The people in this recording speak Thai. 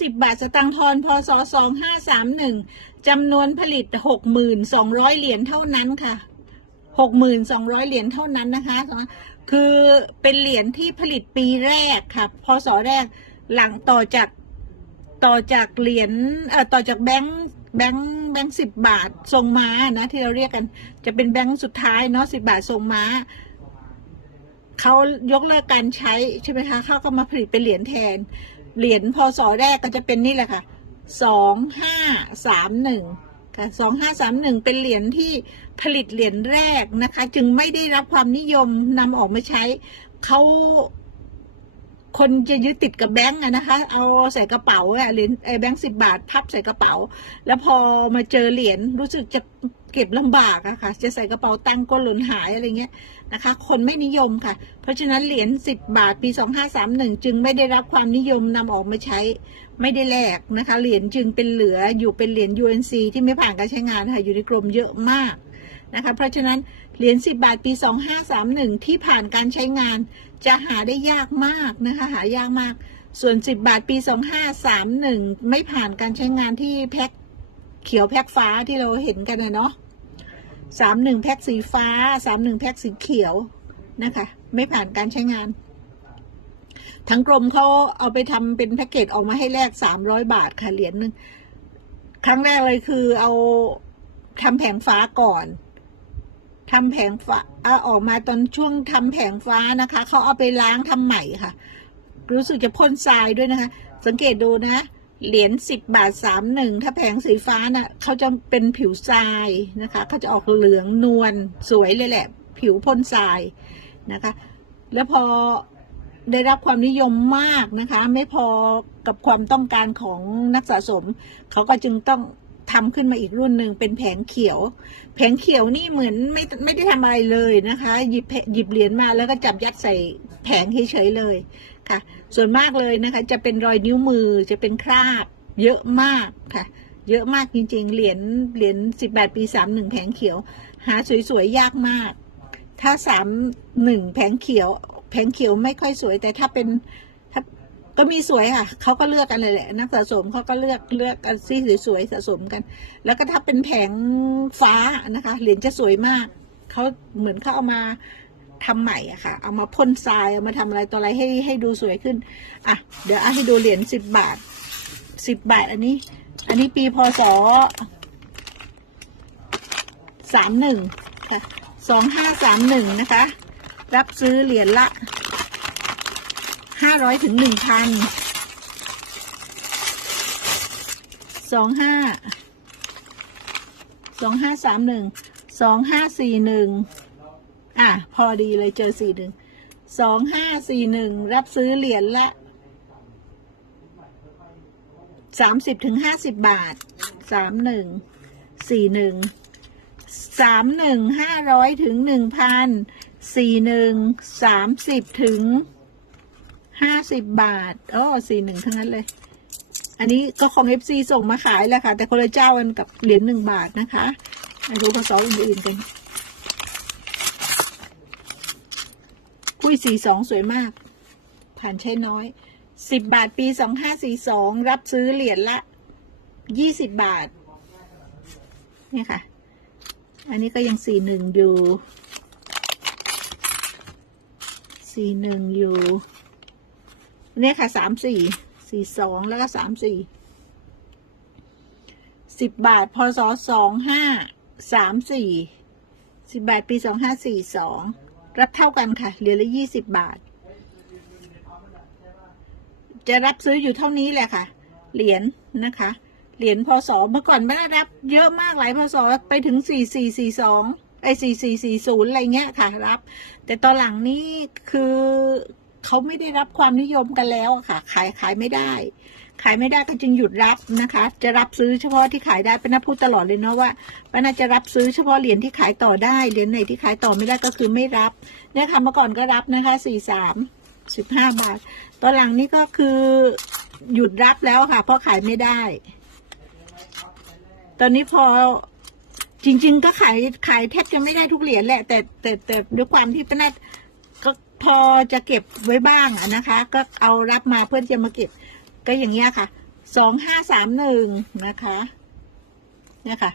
สิบบาทสตางค์ทอนพศสองห้าสามหนึ่งจำนวนผลิตหกหมื่นสองร้อยเหรียญเท่านั้นค่ะหกหมื่นสองร้อยเหรียญเท่านั้นนะคะ คือเป็นเหรียญที่ผลิตปีแรกค่ะพศแรกหลังต่อจากต่อจากเหรียญเอ่อต่อจากแบงค์แบงค์แบงค์สิบบาททรงม้านะที่เราเรียกกัน จะเป็นแบงค์สุดท้ายเนาะสิบาททรงม้าเขายกเลิกการใช้ใช่ไหมคะเขาก็มาผลิตเป็นเหรียญแทน เหรียญพศแรกก็จะเป็นนี่แหละค่ะสองห้าสามหนึ่งค่ะสองห้าสามหนึ่งเป็นเหรียญที่ผลิตเหรียญแรกนะคะ จึงไม่ได้รับความนิยมนำออกมาใช้เขาคนจะยึดติดกับแบงก์อะนะคะ เอาใส่กระเป๋าอะเหรียญไอ้แบงค์สิบาทพับใส่กระเป๋า แล้วพอมาเจอเหรียญรู้สึกจะเก็บลำบากอะค่ะ จะใส่กระเป๋าตังค์ก็หล่นหายอะไรเงี้ยนะคะ คนไม่นิยมค่ะ เพราะฉะนั้นเหรียญสิบบาทปีสองห้าสามหนึ่งจึงไม่ได้รับความนิยมนำออกมาใช้ไม่ได้แลกนะคะ เหรียญจึงเป็นเหลืออยู่เป็นเหรียญ UNC ที่ไม่ผ่านการใช้งานค่ะอยู่ในกรมเยอะมากนะคะ เพราะฉะนั้นเหรียญ10 บาทปี 2531 ที่ผ่านการใช้งาน จะหาได้ยากมากนะคะ หายากมาก ส่วน 10 บาทปี 2531 ไม่ผ่านการใช้งานที่แพ็ค เขียวแพ็คฟ้าที่เราเห็นกันนะเนาะ31แพ็คสีฟ้า31แพ็คสีเขียวนะคะ ไม่ผ่านการใช้งาน ทั้งกรมเขาเอาไปทำเป็นแพ็กเกจออกมาให้แลกสามร้อยบาทค่ะเหรียญหนึ่งครั้งแรกเลยคือเอาทำแผงฟ้าก่อนทำแผงฟ้าเอาออกมาตอนช่วงทำแผงฟ้านะคะเขาเอาไปล้างทำใหม่ค่ะ รู้สึกจะพ่นทรายด้วยนะคะ สังเกตดูนะ เหรียญสิบบาทสามหนึ่งถ้าแผงสีฟ้าน่ะเขาจะเป็นผิวทรายนะคะเขาจะออกเหลืองนวลสวยเลยแหละ ผิวพ่นทรายนะคะ แล้วพอได้รับความนิยมมากนะคะ ไม่พอกับความต้องการของนักสะสม เขาก็จึงต้องทำขึ้นมาอีกรุ่นหนึ่งเป็นแผงเขียว แผงเขียวนี่เหมือนไม่ไม่ได้ทำอะไรเลยนะคะ หยิบหยิบเหรียญมาแล้วก็จับยัดใส่ แผงเฉยๆเลยค่ะ ส่วนมากเลยนะคะ จะเป็นรอยนิ้วมือจะเป็นคราบ เยอะมากค่ะ เยอะมากจริงๆ เหรียญเหรียญสิบแปดปีสามหนึ่งแผงเขียว หาสวยๆยากมาก ถ้าสามหนึ่งแผงเขียว แผงเขียวไม่ค่อยสวย แต่ถ้าเป็นถ้าก็มีสวยค่ะ เขาก็เลือกกันเลยแหละ นักสะสมเขาก็เลือกเลือกกันซี่สวยๆสะสมกัน แล้วก็ถ้าเป็นแผงฟ้านะคะ เหรียญจะสวยมาก เขาเหมือนเขาเอามา ทำใหม่อะค่ะ เอามาพ่นทราย เอามาทำอะไรต่ออะไรให้ให้ดูสวยขึ้น อะ เดี๋ยวเอาให้ดูเหรียญสิบบาทสิบบาท อันนี้ อันนี้ปีพศสามหนึ่งค่ะสองห้าสามหนึ่งนะคะ รับซื้อเหรียญละห้าร้อยถึงหนึ่งพันสองห้าสองห้าสามหนึ่งสองห้าสี่หนึ่ง อะ พอดีเลยเจอสี่หนึ่งสองห้าสี่หนึ่งรับซื้อเหรียญละสามสิบถึงห้าสิบบาทสามหนึ่งสี่หนึ่งสามหนึ่งห้าร้อยถึงหนึ่งพันสี่หนึ่งสามสิบถึงห้าสิบบาทโอ๋อสี่หนึ่งทั้งนั้นเลย อันนี้ก็ของ FC ส่งมาขายแหละค่ะ แต่คนละเจ้ากันกับเหรียญหนึ่งบาทนะคะมาดูพศอื่นๆกัน คุยสี่สองสวยมาก ผ่านใช้น้อยสิบบาทปีสองห้าสี่สองรับซื้อเหรียญละยี่สิบบาท เนี่ยค่ะ อันนี้ก็ยังสี่หนึ่งอยู่สี่หนึ่งอยู่ เนี่ยค่ะสามสี่สี่สองแล้วก็สามสี่สิบบาท พศสองห้าสามสี่สิบบาท ปีสองห้าสี่สอง รับเท่ากันค่ะ เหรียญละยี่สิบบาท จะรับซื้ออยู่เท่านี้แหละค่ะ เหรียญนะคะ เหรียญพศเมื่อก่อนไม่ได้รับ เยอะมากหลายพศไปถึงสี่สี่สี่สองไอ้สี่สี่สี่ศูนย์อะไรเงี้ยค่ะรับ แต่ตอนหลังนี้คือ เขาไม่ได้รับความนิยมกันแล้วอะค่ะ ขายขายไม่ได้ ขายไม่ได้ก็จึงหยุดรับนะคะ จะรับซื้อเฉพาะที่ขายได้เป็นนักพูดตลอดเลยเนาะว่าป้าน่าจะรับซื้อเฉพาะเหรียญที่ขายต่อได้เหรียญไหนที่ขายต่อไม่ได้ก็คือไม่รับเนี่ยค่ะเมื่อก่อนก็รับนะคะสี่สามสิบห้าบาท ตอนหลังนี้ก็คือหยุดรับแล้วค่ะ เพราะขายไม่ได้ ตอนนี้พอจริง ๆ ก็ขายขายแทบจะไม่ได้ทุกเหรียญแหละ แต่แต่แต่ด้วยความที่ป้านา อจะเก็บไว้บ้างอะนะคะ ก็เอารับมาเพื่อจะมาเก็บ ก็อย่างเงี้ยค่ะสองห้าสามหนึ่งนะคะ เนี่ยค่ะ